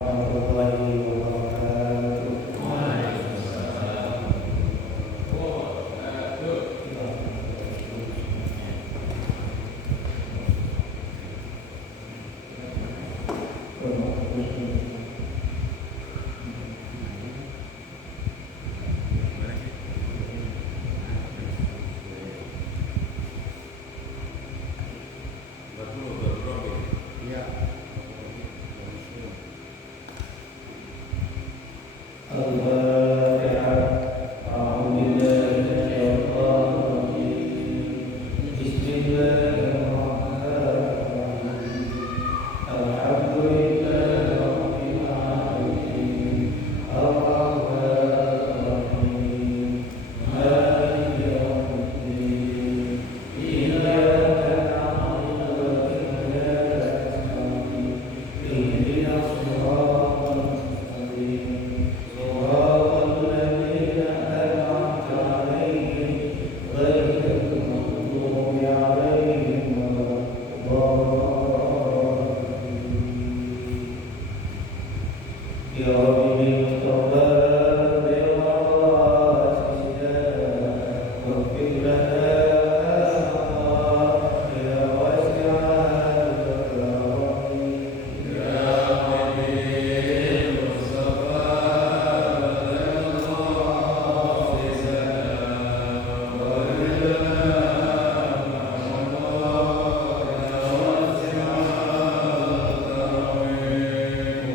warahmatullahi wabarakatuh.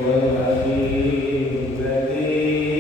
والحبيب الذي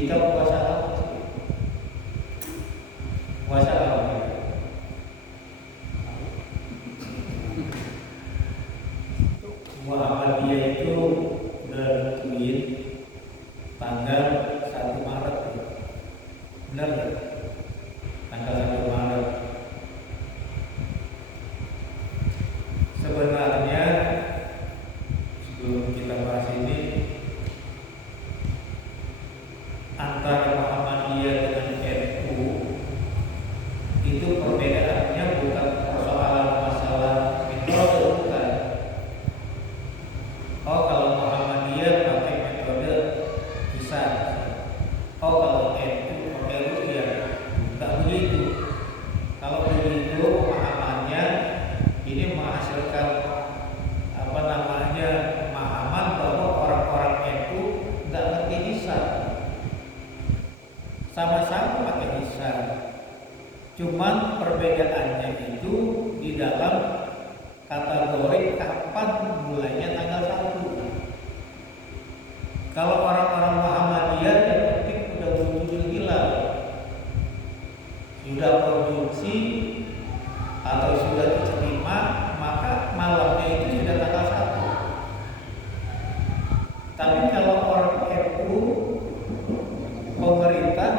Kita puasa apa sih? Puasa apa? Muhammadiyah itu udah nentuin tanggal 1 Maret. Benar nggak? Tanggal 1 Maret. Sebenarnya sebelum kita bahas ini, antara Muhammadiyah dengan NU itu perbedaannya bukan persoalan masalah metode, bukan. Oh, kalau Muhammadiyah pakai metode hisab. Oh, kalau NU pakai ruqyah. Enggak begitu. Kalau begitu pemahamannya ini menghasilkan pemahaman bahwa orang-orang NU enggak ngerti hisab. Sama-sama pakai hisab. Cuman perbedaannya itu di dalam kategori kapan mulainya tanggal 1. Kalau orang-orang Muhammadiyah yang penting sudah wujudul hilal, sudah produksi atau sudah diterima, maka malamnya itu sudah tanggal 1. Tapi kalau orang NU, pemerintah,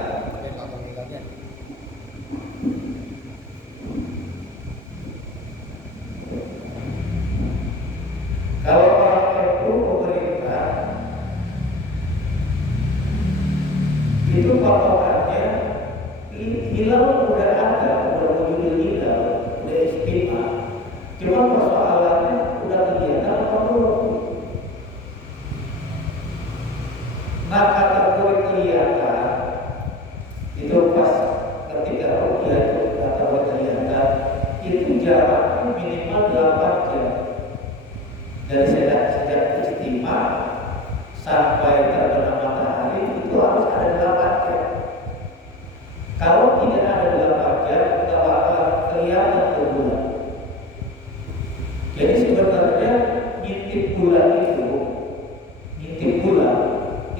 kalau orang NU pemerintah itu patokannya hilal udah ada, udah wujud hilal, udah istimewa. Cuma persoalannya udah kegiatan atau belum. Nah, kategori kelihatan itu pas ketika ruqyah itu kategori kelihatan itu jaraknya minimal 8 jam. Dari sejak istimewa sampai terbenam matahari itu harus ada 8 jam. Kalau tidak ada 8 jam, tidak bakal kelihatan ke bulan. Jadi sebenarnya ngintip bulan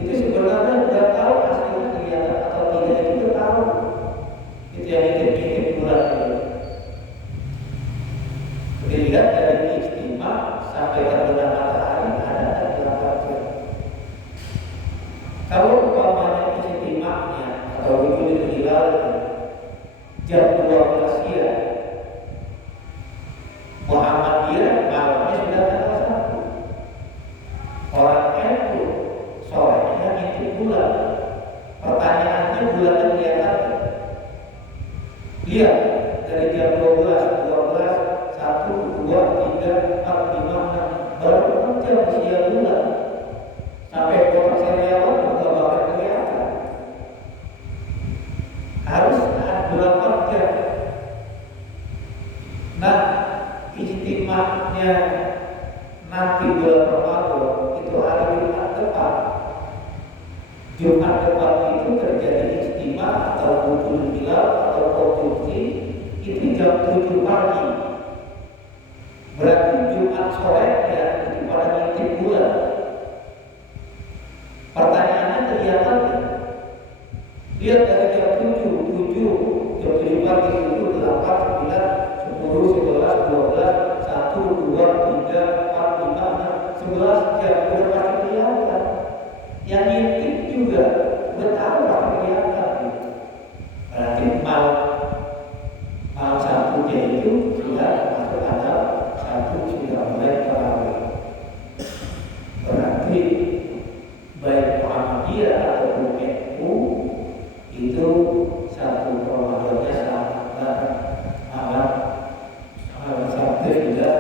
itu sebenarnya sudah tahu hasilnya kelihatan atau tidak, itu sudah tahu. Itu yang ngintip bulan itu. Dilihat dari istimewa sampai terbenam matahari ada 8 jam. Kalau umpamanya istimewanya atau wujud hilal jam 12 siang, Muhammadiyah malamnya sudah tanggal 1. Orang NU sorenya ngintip bulan. Pertanyaannya bulan kelihatan. Lihat dari jam 12, 1, 2, 3, 4, 5, 6 baru 6 jam siang bulan. Sampai kotak seriawan juga bakal kelihatan. Harus ada 8 jam. Nah, ijtima'nya nanti bulan Ramadan itu hari Jumat depan. Jumat depan itu terjadi ijtima' atau wujud hilal atau konjungsi itu jam 7 pagi. Berarti Jumat sore ya itu pada ngintip bulan. Pertanyaannya kelihatan ya? Lihat dari jam 7 pagi, 7, 8, 9, 10, 11, 12, 1, 2, 3, 4, 5, 6, 11 jam udah pasti kelihatan. Yang ngintip juga udah tahu pasti kelihatan. Berarti malam Sabtunya itu sudah masuk tanggal 1 sudah mulai terawih. Berarti baik Muhammadiyah atau NU itu 1 Ramadannya sama malam Sabtu sudah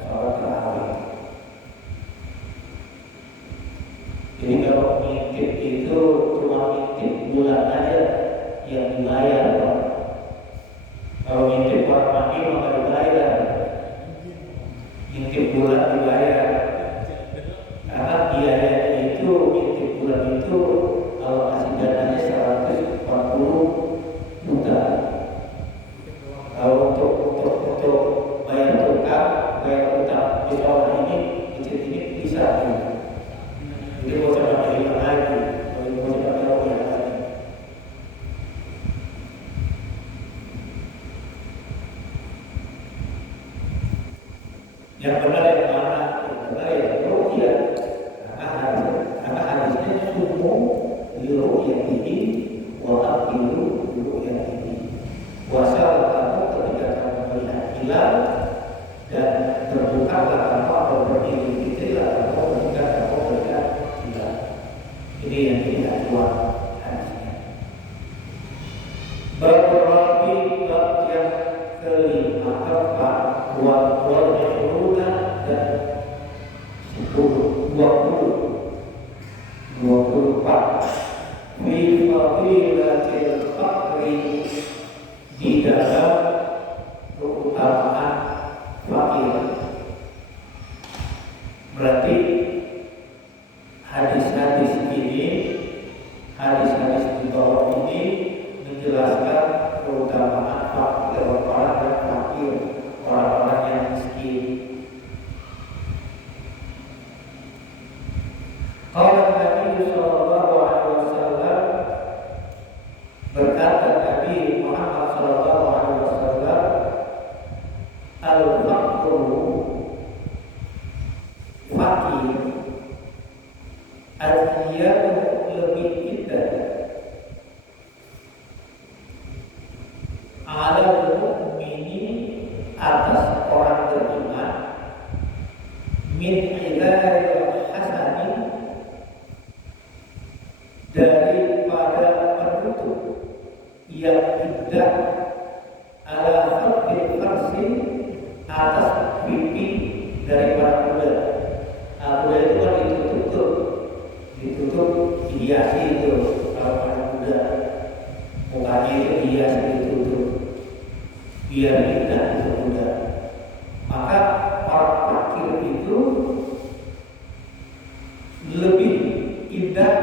sholat terawih. Jadi kalau ngintip itu cuma ngintip bulan aja yang dibayar. Kalau ngintip orang mandi maka dibayar. Ngintip bulan dibayar. Karena biayanya itu ngintip bulan itu kalau kasih dananya 140 juta. Kalau untuk bayar utang di sekolah ini bisa. Jadi mau coba hilang lagi, kalau mau coba hilang lagi. Yang benar yang mana? Yang benar yang ruqyah. Karena hadisnya sumu liruqyah ini wa aqilu liruqyah ini. Puasa kamu ketika kamu melihat hilal dan berbukalah kamu atau berdiri fitrilah kamu ketika kamu melihat hilal. Ini yang tidak kuat hadisnya. Berarti bab yang kelima keempat wal yaquluna dan 24 fi fadilatil faqri di dalam keutamaan fakir. Berarti hadis-hadis ini, hadis-hadis di bawah ini menjelaskan keutamaan fakir, orang yang fakir, orang-orang yang miskin. Qala Nabi sallallahu alaihi wasallam, berkata Nabi Muhammad sallallahu alaihi wasallam, al-faqru fakir artinya lebih indah ala mu'mini atas orang beriman min ilal hasani daripada penutup yang indah ala khabil farsin atas pipi daripada kuda. Kuda itu kan ditutup dihiasi itu. Kalau pada kuda mukanya itu dihiasi ditutup biar indah itu kuda. Maka orang fakir itu lebih indah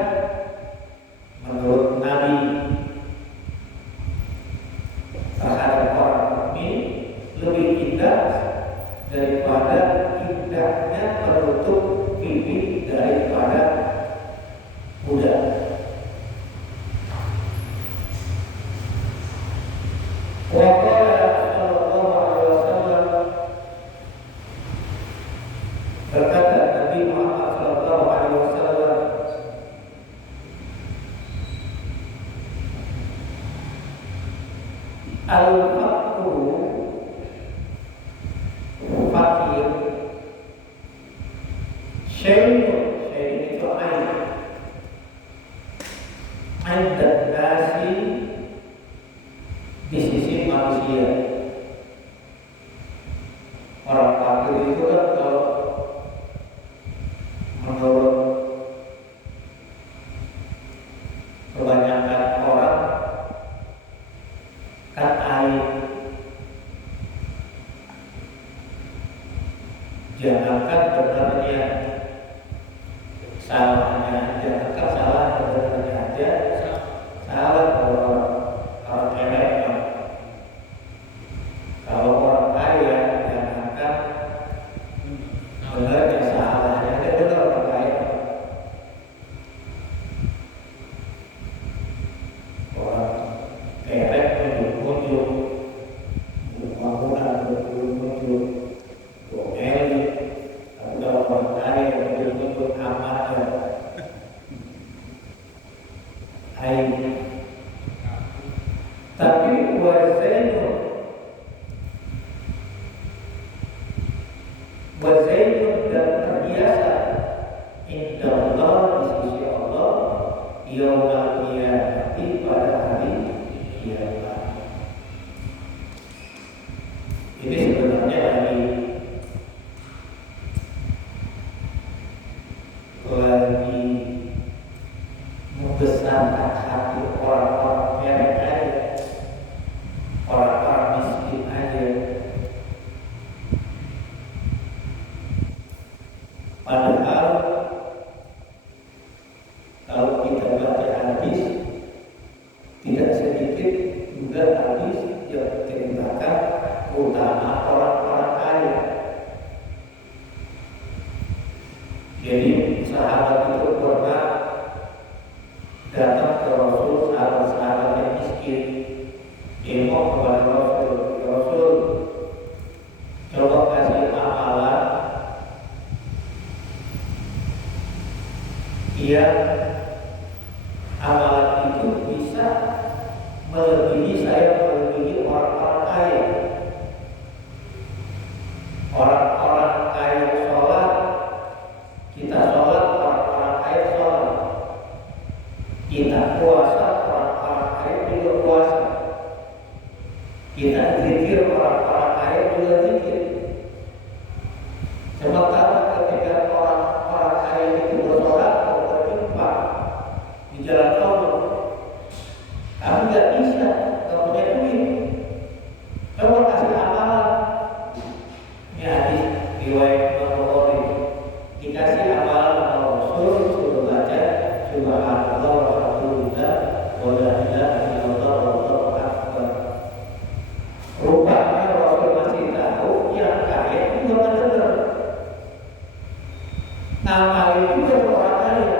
menurut Nabi terhadap orang mukmin, lebih indah daripada indahnya penutup pipi daripada kuda. Wa qala sallallahu alaihi wasallam, berkata Nabi Muhammad sallallahu alaihi wasallam, al-faqru fakir syai'un itu ain dan nasi di sisi manusia. Orang fakir itu kan kalau menurut kebanyakan orang kan air. Jangankan benarnya, salahnya, jangankan salah benarnya aja salah. Kalau orang elek, kalau orang kaya jangankan benarnya, salahnya aja benar orang kaya. Orang elek muncul bangunan muncul Eli, tapi kalau orang kaya muncul amat ya. Tapi wazainun dan terbiasa indah Allah di sisi Allah yaumul qiyamah pada hari kiamat. Ini sebenarnya lagi membesarkan hati orang-orang merek aja, orang-orang miskin aja. Padahal kalau kita baca hadis, tidak sedikit juga hadis yang menceritakan utama orang-orang kaya. Jadi sahabat itu pernah datang ke Rasul, sahabat-sahabat yang miskin, demo kepada Rasul, coba kasih amalan yang amalan itu bisa melebihi orang-orang kaya. Orang-orang kaya sholat, kita sholat, orang-orang kaya sholat. Kita puasa, orang-orang kaya juga puasa. Kita zikir, orang-orang kaya juga zikir. Sementara ketika orang-orang kaya itu bersolat atau berinfak di jalan Allah, kamu nggak bisa, nggak punya duit. Coba kasih amalan. Ini hadis riwayat Bukhari. Dikasih amalan sama Rasul, suruh baca Subhanallah walhamdulillah wa la ilaha illallah wallahu akbar. Rupanya Rasul masih tahu yang kaya itu nggak benar. Nama itu orang kaya.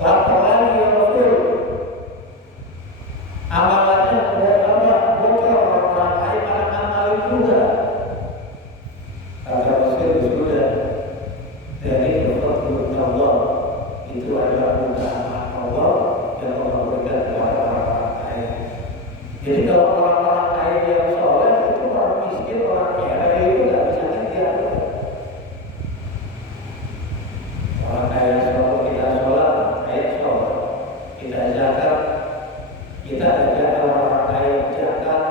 Lapor lagi ya Rasul. Amalannya bocor orang kaya karena amal juga. Kata Rasul sudah dari Rasulullah Allah itu adalah keutamaan Allah yang Allah berikan kepada orang kaya. Jadi kalau orang-orang kaya yang soleh itu orang miskin, orang kaya itu nggak bisa tinggal. Orang kaya sholat, kita sholat, kaya sholat, kita zakat, kita ada orang kaya zakat,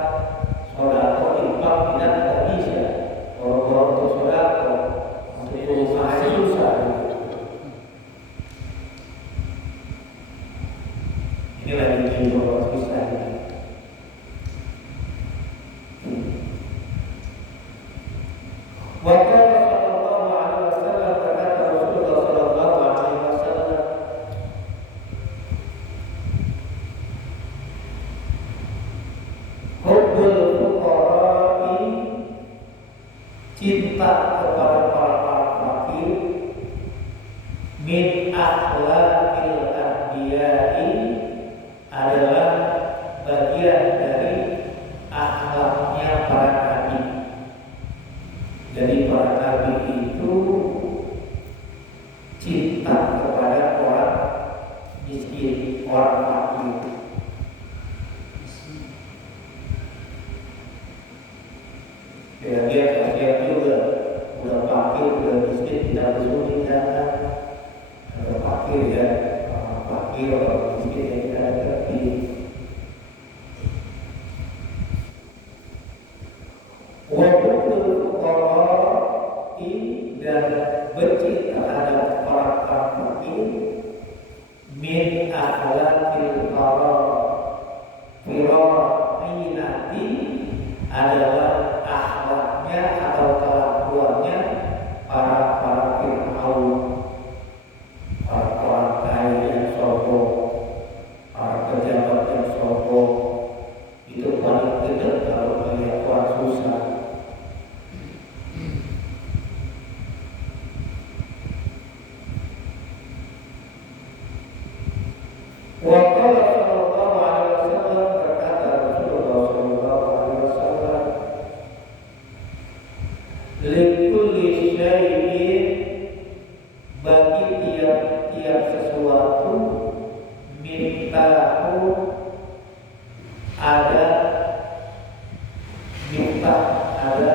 sholat atau infak tidak bisa. Orang-orang untuk sholat, untuk rumah susah. Ini lagi orang susah. Waktu cinta kepada para fakir min akhlaqil anbiya'i adalah bagian dari akhlaknya para nabi. Jadi para nabi itu cinta kepada orang miskin, orang fakir. Dia kasihan juga, udah fakir, udah miskin, tidak bersyukur jangan. Ada fakir ya, orang fakir, orang miskin yang tidak ada kerja. Walaupun fuqara dan benci terhadap orang-orang fakir min akhlaqil firaqinati adalah akhlaknya atau kelakuannya para Fir'aun, para orang kaya yang sombong, para pejabat yang sombong. Itu paling tidak kalau melihat orang susah. Waqala sallallahu alaihi wasallam, berkata Rasulullah sallallahu alaihi wasallam, likulli syai'in, bagi tiap sesuatu, miftahu, ada miftah, ada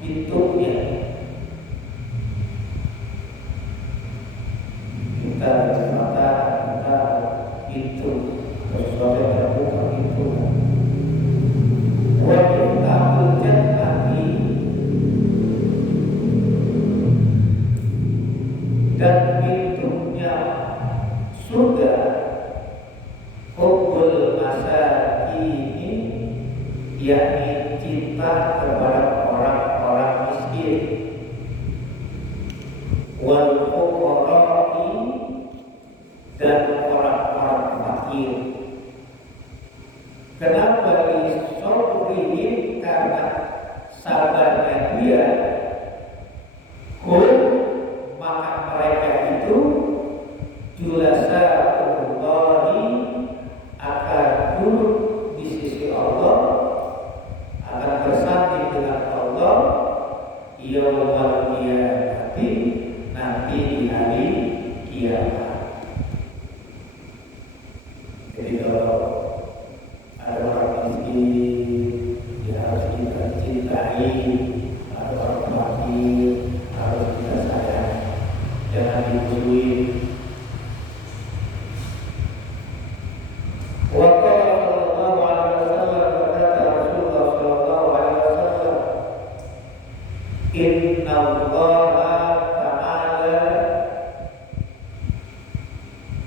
pintunya. Kita mata pintu, sesuatu yang terbuka pintu. Wa miftahul jannati, dan pintunya surga, hubbul masakini, yakni cinta kepada orang-orang miskin, wal fuqara'i, dan orang-orang fakir. Kenapa lisabrihim? Karena sabarnya dia, maka mereka itu julasa'ullahi, akan duduk di sisi Allah, akan bersanding dengan Allah yaumal qiyamati, nanti di hari ada orang fakir harus kita sayang, jangan dimusuhin.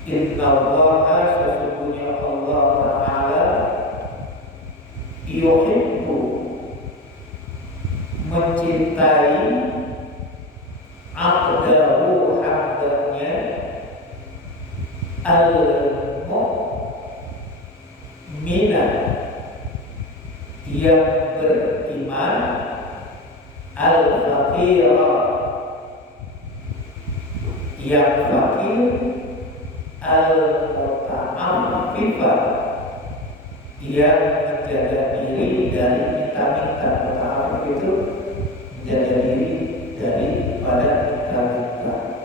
Innallaha sesungguhnya Allah Ta'ala yuhibbu mencintai abdahu hambanya al-mu'mina yang beriman al-faqira yang fakir al-muta'affifah yang menjaga diri dari minta-minta. Muta'affif itu menjaga diri daripada minta-minta.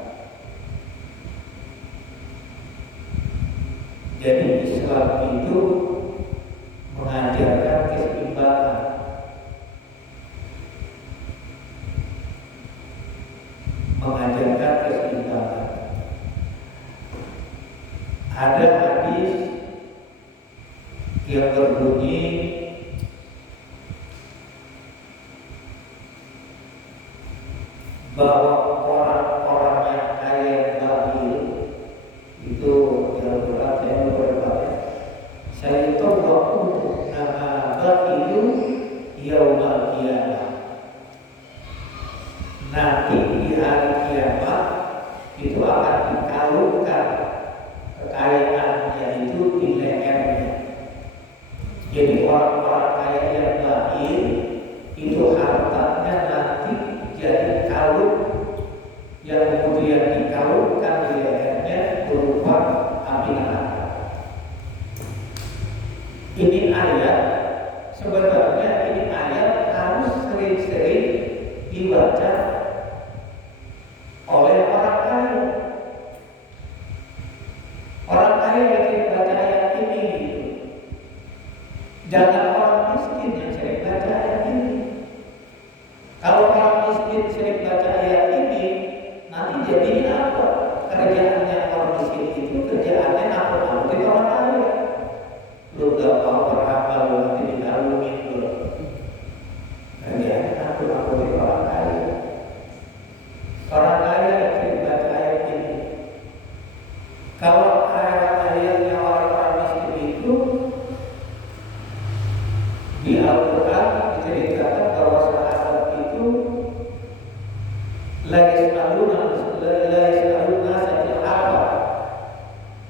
Jadi Islam itu mengajarkan keseimbangan. Mengajarkan keseimbangan. Ada hadis yang berbunyi bahwa orang-orang yang kaya yang bakhil itu dalam Quran saya berkata, saya itu waktu nama bakhilu yaumul qiyamah. Nanti di hari kiamat itu akan dikalungkan kekayaannya itu di lehernya. Jadi orang-orang kaya yang bakhil itu hartanya nanti jadi kalung yang kemudian dikalungkan di lehernya berupa api neraka. Ini ayat sebenarnya ini ayat harus sering-sering dibaca oleh orang kaya. Orang kaya yang sering baca ayat ini, jangan orang miskin yang sering baca ayat ini. Kalau orang miskin sering baca ayat ini, nanti jadinya apa? Kerjaannya orang miskin itu kerjaannya nakut-nakutin orang kaya. Lu gak mau beramal, lu nanti dikalungin lu. Kerjaannya nakut-nakutin orang kaya. Orang kaya yang sering baca ayat ini. Kalau ayat-ayatnya orang-orang miskin itu di Al-Quran diceritakan bahwa sahabat itu la yas'aluna sa'il apa,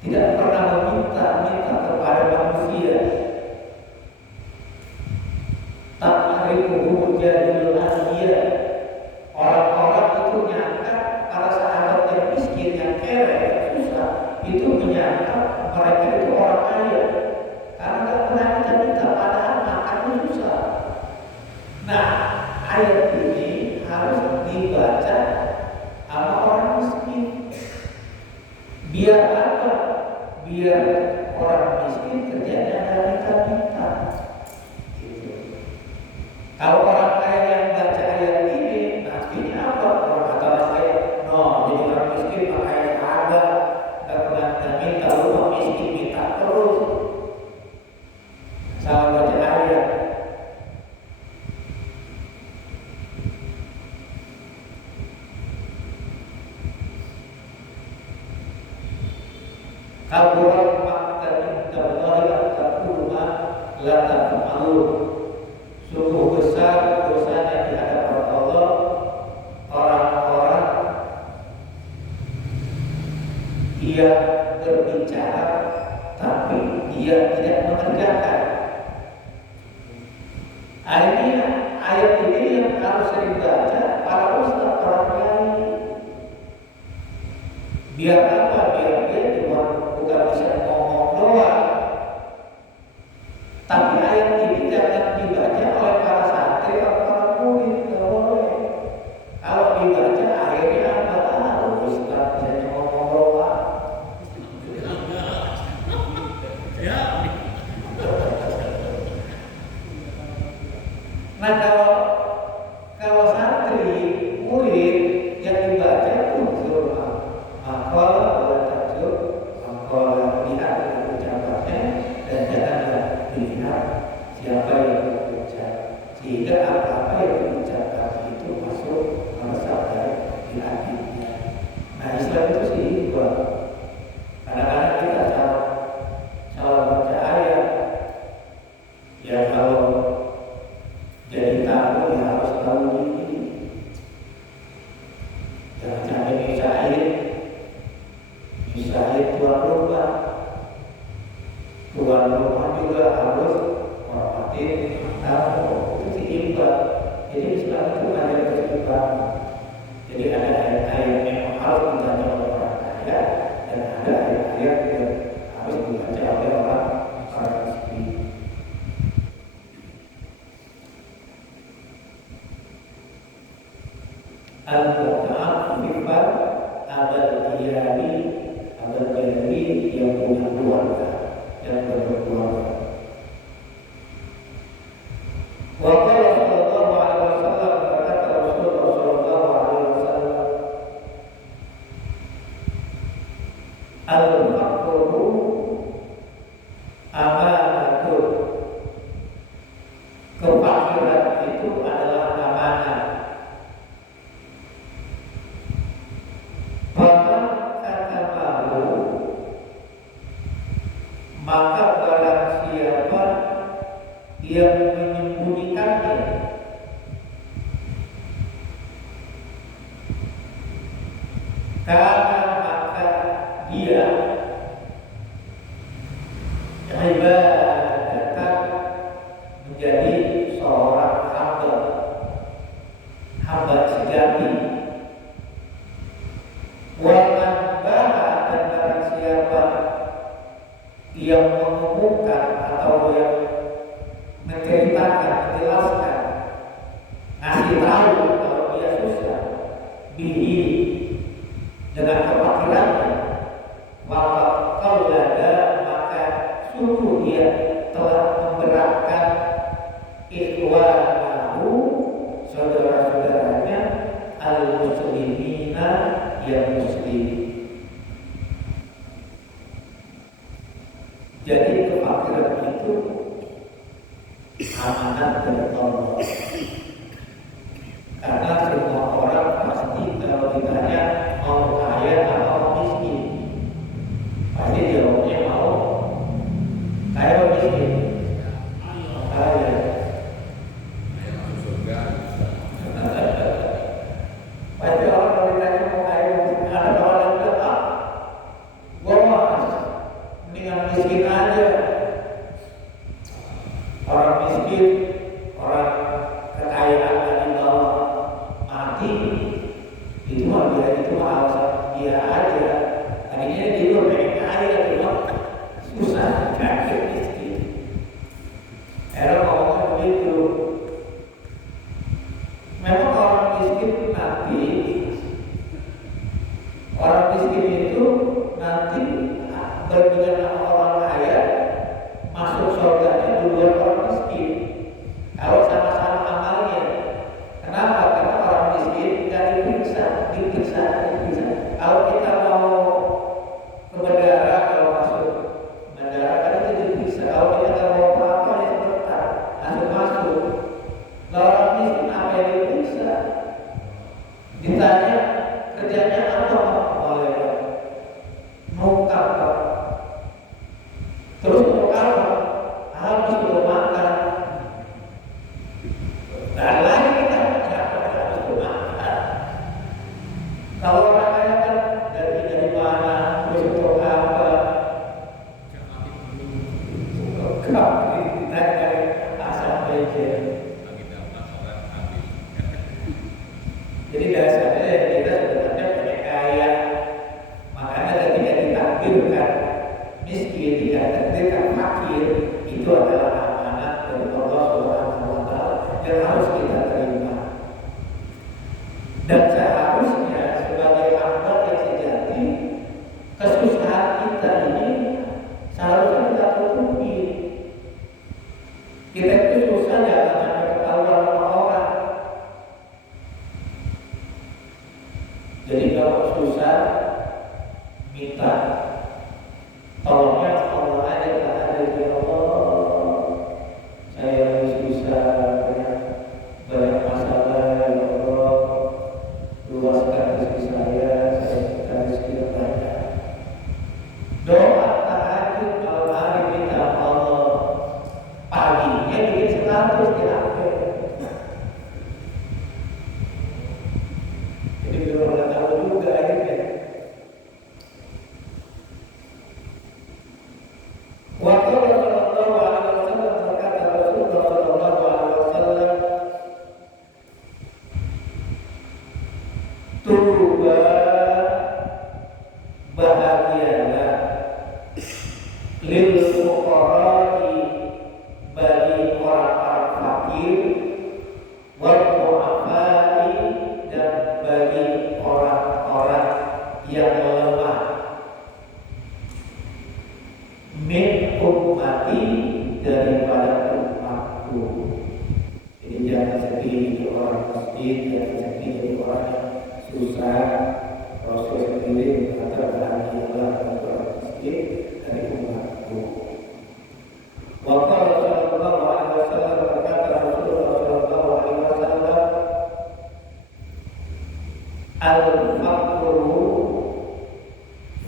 tidak pernah meminta kepada manusia. Ta'rifuhum jahilul anbiya. Orang-orang itu nyangka para sahabat yang miskin, yang kere, yang susah, itu menyangka mereka itu orang kaya karena nggak pernah minta, padahal makannya susah. Nah, ayat ini harus dibaca sama orang miskin. Biar apa? Biar orang miskin kerjanya adalah minta-minta. Gitu. Kalau orang kaya yang baca ayat ini, nantinya apa? Orang kata orang kaya, no, jadi orang miskin makanya ada, nggak pernah minta, lu miskin minta terus. Salah baca ayat. Kabur maktan indallahi at-taqwa la taf'alun. Sungguh besar dosanya di hadapan Allah orang-orang yang berbicara tapi dia tidak mengerjakan. Ayat ini yang harus sering baca para ustaz, para kiai. Biar apa? Biar dia bukan bisa ngomong doang, tapi ayat ini jangan dibaca oleh para santri atau para murid. Tidak boleh. Kalau dibaca akhirnya apa? Ustaz bisa ngomong doang. Nah, Islam itu ada keseimbangan. Jadi ada ayat-ayat yang harus dibaca oleh orang kaya dan ada ayat-ayat yang harus dibaca oleh orang miskin. Al-Qur'an abal-iyali yang punya keluarga, yang berkeluarga. Wa qala sallallahu alaihi wasallam, kata Rasulullah sallallahu alaihi wasallam, al-faqru amanatun. Kefakiran itu adalah amanah. Maka barang siapa yang menyembunyikannya, karena maka dia ibadatan menjadi seorang hamba sejati. Waman baha, dan barang siapa yang mengumumkan atau yang menceritakan, menjelaskan, ngasih tahu kalau dia susah, bihi, dengan kefakirannya, maka qaulada, maka sungguh dia telah memberatkan ikhwanahu, saudara-saudaranya, al-muslimina, yang muslim. Jadi kefakiran itu amanat dari Allah. Karena semua orang pasti kalau ditanya mau kaya atau miskin, pasti jawabnya mau kaya atau miskin. Kaya. Pasti orang kalau ditanya mau kaya atau miskin, ada orang yang bilang, gua mah mendingan miskin aja. Orang miskin, orang kekayaan dari bawah mati, itu mah alasan dia aja. Tadinya dia juga pengen kaya, cuma susah kaya miskin. Era ngomongnya begitu. Memang orang miskin nanti, orang miskin itu nanti berbeda sama orang kaya, masuk surganya duluan orang miskin. Kalau sama-sama amalnya. Kenapa? Karena orang miskin tidak diperiksa. Kalau kita mau ke bandara, kalau masuk bandara kan itu diperiksa. Kalau kita nggak mau apa-apa, ya sebentar langsung masuk. Kalau orang miskin apa yang diperiksa? Ditanya kerjanya apa? Oleh nungkap. Terus kalau habis bermakan, dan lagi kita harus bermakan. Kalau orang kaya kan dari mana, terus untuk apa? Kita dari asal aja. Jadi dasarnya kita sebenarnya punya kaya, makanya ketika ditakdirkan miskin, ditakdirkan fakir, itu adalah amanat dari Allah Subhanahu wa Ta'ala yang harus kita terima. Dan seharusnya sebagai hamba yang sejati, kesusahan kita ini seharusnya kita tutupi. Kita itu susah jangan sampai ketahuan sama orang. Jadi kalau susah, minta tolongnya Allah aja, tak ada di Allah. Saya lagi susah, banyak masalah, ya Allah. Luaskan rezeki saya rezeki yang banyak. Doa tahajud kalau hari minta Allah, paginya bikin status di HP. Jadi belum ada tahu juga akhirnya. Tuba, bahagialah lil fuqara'i, bagi orang-orang fakir, wal du'afai, dan bagi orang-orang yang lemah, min ummati, daripada umatku. Jadi jangan sedih jadi orang miskin, jangan sedih jadi orang yang susah. Rasul sendiri berkata, bahagialah orang miskin dari umatku. Wa qala sallallahu alaihi wasallam, berkata Rasulullah sallallahu alaihi wasallam, al-faqru,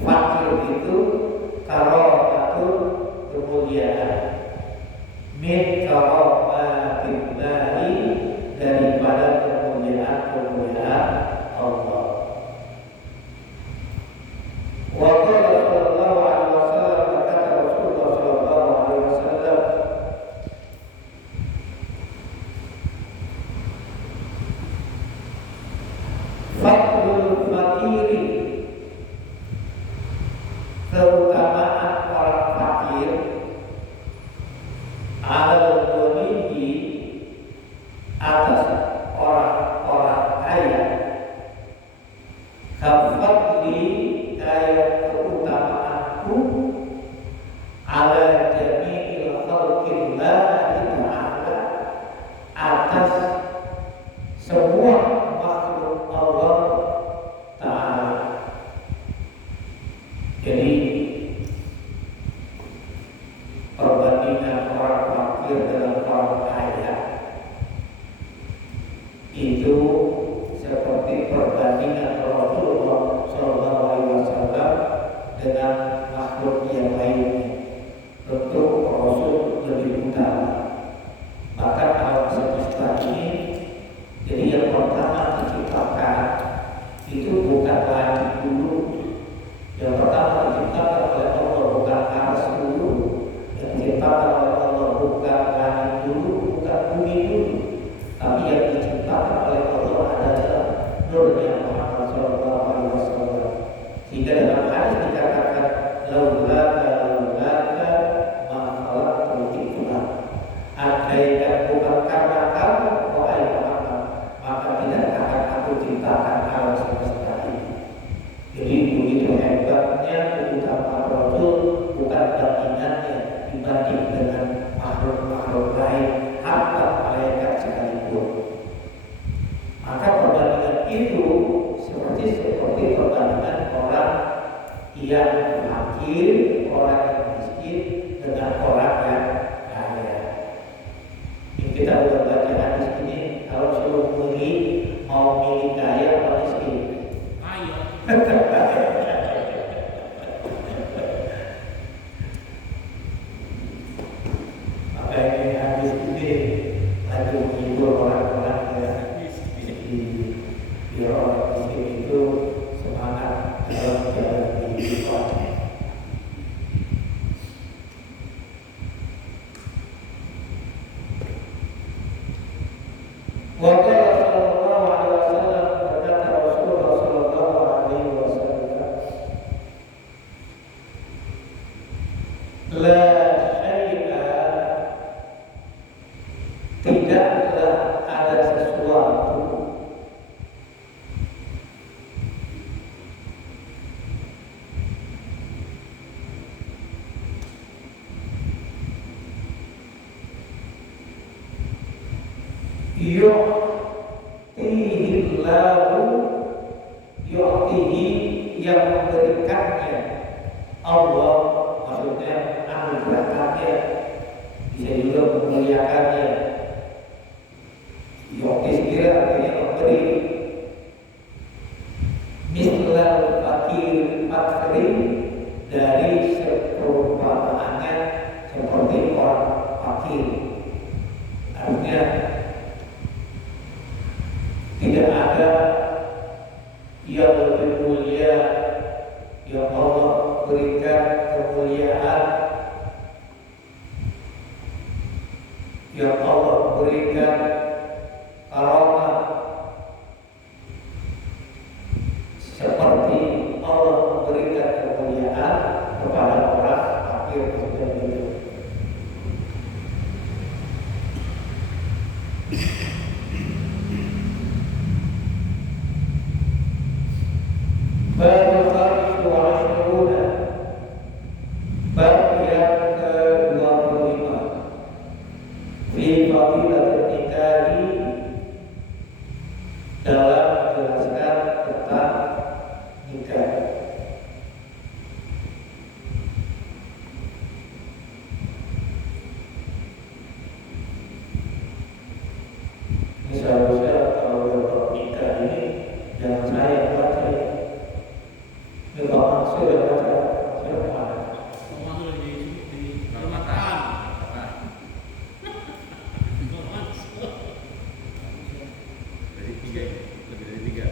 fakir itu karomatul, kemuliaan, min karomatillahi, daripada kemuliaan Allah. Wa qala sallallahu alaihi wasallam, berkata Rasulullah sallallahu alaihi wasallam, fadlul fakiri, keutamaan orang fakir, alal ghaniyi, atas orang-orang kaya, kafadli, kayak keutamaanku, ala jami'il khalqillahi ta'ala, atas semua makhluk Allah Ta'ala. Jadi perbandingan orang fakir dengan orang kaya itu seperti perbandingan Rasulullah Shallallahu Alaihi Wasallam dengan makhluk yang lainnya. Tentu Rasul lebih utama. Bahkan alam semesta ini, jadi yang pertama diciptakan itu bukan langit dulu. Yang pertama diciptakan oleh Allah bukan aras dulu. Yang diciptakan oleh Allah bukan langit dulu, bukan bumi dulu. Tapi yang diciptakan oleh Allah adalah nurnya Muhammad Sallallahu Alaihi Wasallam. Sehingga dalam hadis dikatakan, laulaka ma khalaqtul jinna, andaikan bukan karena kamu wahai Muhammad, maka tidak akan aku ciptakan alam semesta ini. Jadi begitu hebatnya keutamaan Rasul, bukan bandingannya dibanding dengan makhluk-makhluk lain, hatta malaikat sekalipun. Maka perbandingan itu seperti perbandingan orang yang fakir, orang yang miskin dengan orang yang kaya. Ini kita udah baca hadis ini, kalau suruh milih, mau milih kaya atau miskin? Kaya. Maka ini hadis ini lagi menghibur orang-orang yang biar orang miskin itu semangat dalam jalan kehidupan. Wa qala sallallahu alaihi wasallam, berkata Rasulullah sallallahu alaihi wasallam, la syai'a, tidaklah ada sesuatu yu'tihi, yang memberikannya Allah, maksudnya anugerahkannya, bisa juga memuliakannya. Yu'ti sendiri artinya memberi. Mislal fakir fakri, dari seperumpamaannya seperti orang fakir. Artinya tidak ada yang lebih mulia yang Allah berikan kemuliaan, yang Allah berikan karamah Bab al-khamis wa ashruna, bab yang ke-25 fi fadilatul nikahi, dalam menjelaskan tentang nikah. Ini seharusnya kalau dapat nikah ini jangan saya baca ya. Ini Pak Mansur yang baca. Saya mana? Mansur di Kalimantan. Dari 3, lebih dari 3.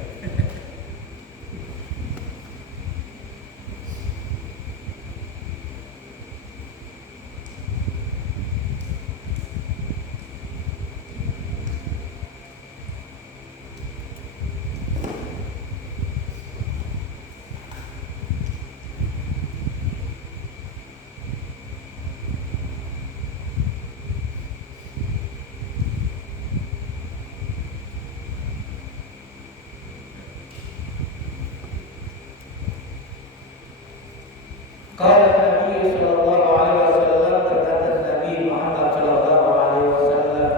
Qala Nabi sallallahu alaihi wasallam, berkata Nabi Muhammad sallallahu alaihi wasallam,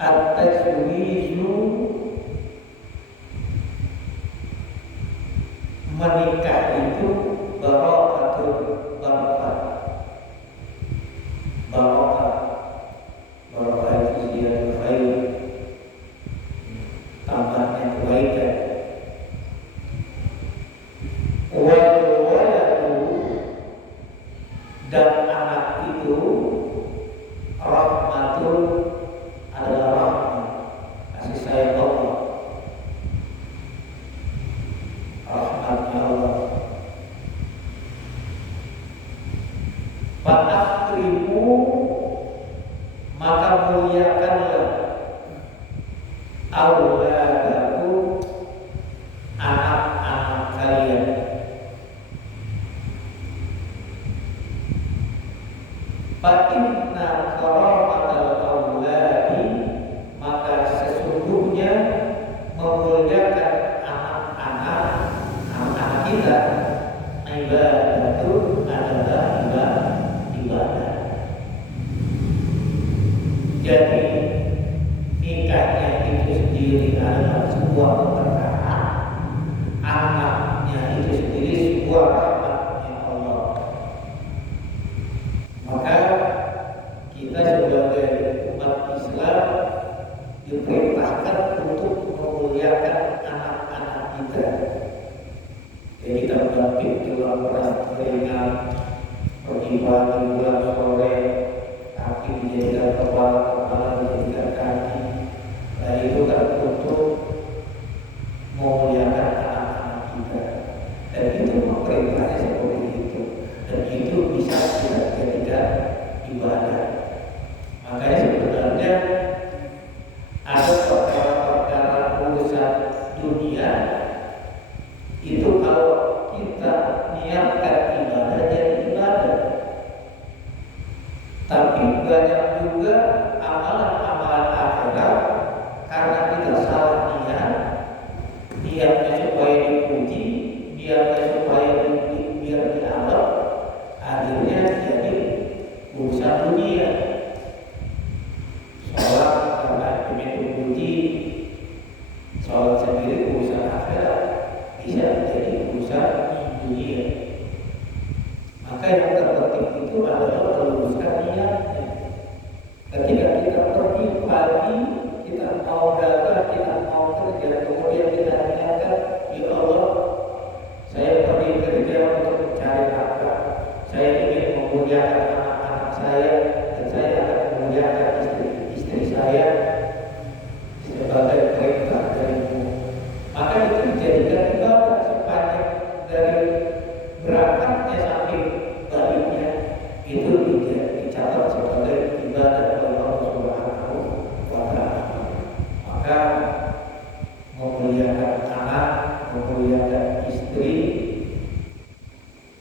at-tazwiju, menikah itu barakatul barakah. Barakah itu ziyadul khair, tambahnya kebaikan. Dan anak itu rahmatul, adalah rahmat, kasih sayang Allah, rahmatnya Allah. Fa'akrimu, maka muliakanlah auladaku, anak-anak kalian. Fa'inna karamatal auladi, maka sesungguhnya memuliakan anak-anak kita, ibadah itu adalah ibadah. Jadi nikahnya itu sendiri adalah sebuah keberkahan, anaknya itu sendiri sebuah rahmatnya Allah. Maka kita sebagai umat Islam diperintahkan untuk memuliakan anak-anak kita. Jadi kita berbakti dalam perang keringat, pergi pagi pulang sore, kaki dijadikan kepala dijadikan kaki. Dan itu kan untuk memuliakan anak-anak kita. Dan itu perintahnya seperti itu. Dan itu bisa kita jadikan ibadah. Makanya sebenarnya ada perkara-perkara urusan dunia itu kalau kita niatkan ibadah jadi ibadah. Tapi banyak juga amalan-amalan akhirat karena kita salah niatnya supaya dipuji, niatnya supaya biar dianggap, akhirnya jadi urusan dunia. Sholat karena ingin dipuji, sholat sendiri urusan akhirat, bisa menjadi urusan dunia. Maka yang terpenting itu adalah meluruskan niatnya. Ketika kita pergi pagi, kita mau dagang, kita mau kerja, kemudian kita niatkan, ya Allah, saya pergi kerja untuk mencari nafkah. Saya ingin memuliakan anak-anak saya, dan saya akan memuliakan istri saya sebagai perintah darimu. Maka itu dijadikan ibadah sepanjang dari berangkatnya sampai baliknya, itu dicatat sebagai ibadah oleh Allah Subhanahu wa Ta'ala. Maka memuliakan anak, memuliakan istri,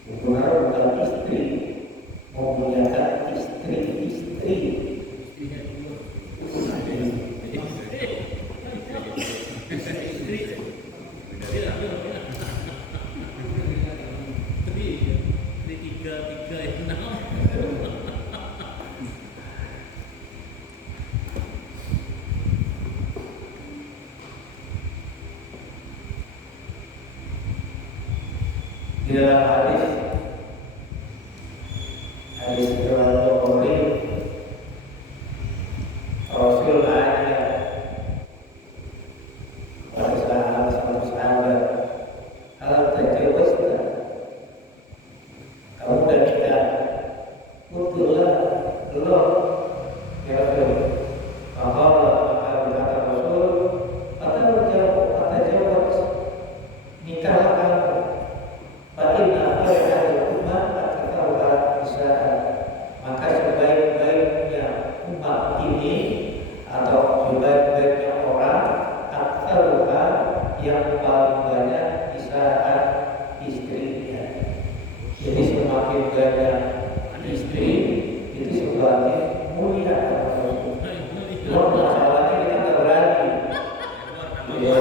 bukan istri, memuliakan istri-istri. Di dalam hadis riwayat Bukhari, Rasul ada pada sahabat hal terjawab, kamu dan kita butuhlah Allah ya Rasul. Maka berkata Rasul, kata jawab nikahlah kamu. Fa'inna khairal ummah aktsaruha nisaan. Maka sebaik-baiknya umat ini atau sebaik-baiknya orang aktsaruha yang paling banyak nisaan istrinya. Jadi semakin banyak istri itu semakin mulia. Cuma masalahnya kita nggak berani. Iya.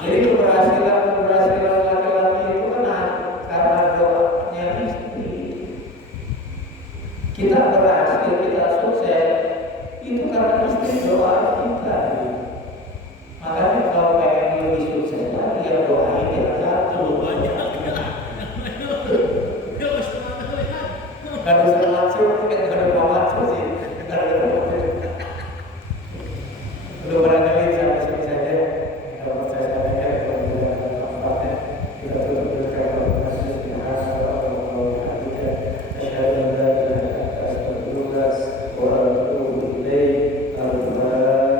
Jadi keberhasilan laki-laki itu kan karena doanya istri. Kita berhasil, kita sukses itu karena istri doa kita. Makanya kalau pengen lebih sukses lagi yang doain kita satu banyak. Kalau saya maksud, kita ada maksud sih. Belum barangkali sampai sini saja. Kalau saya sampaikan kalau tidak ada manfaatnya, kita tutup dulu kalau masih dibahas kalau kita asyhadu an la ilaha illallah astaghfirullah wa atubu ilaih. Al-Fatihah.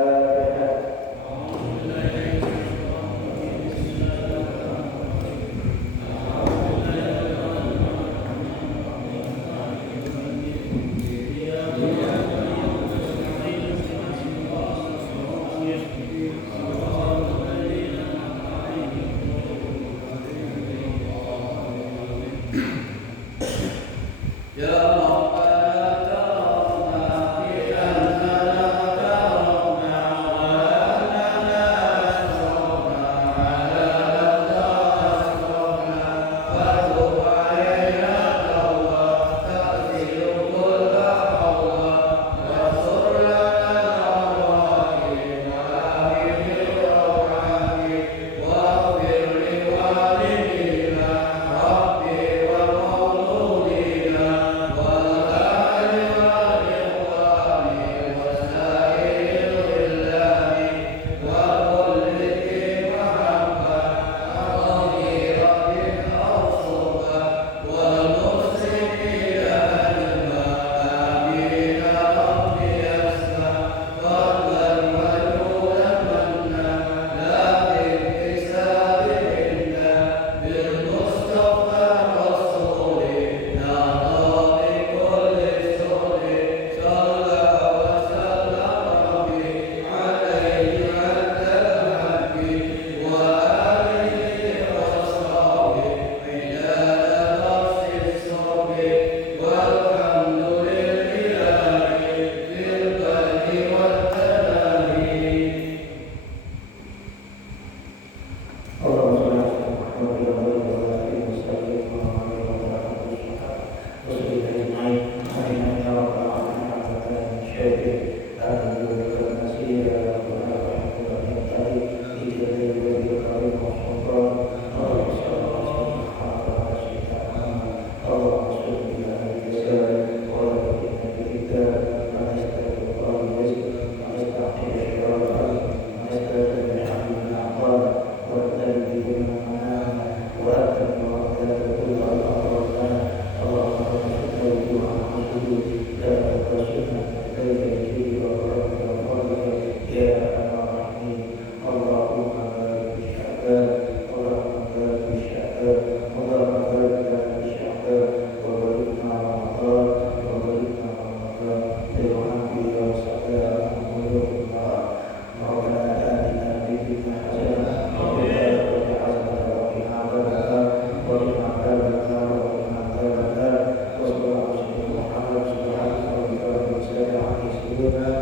Gracias.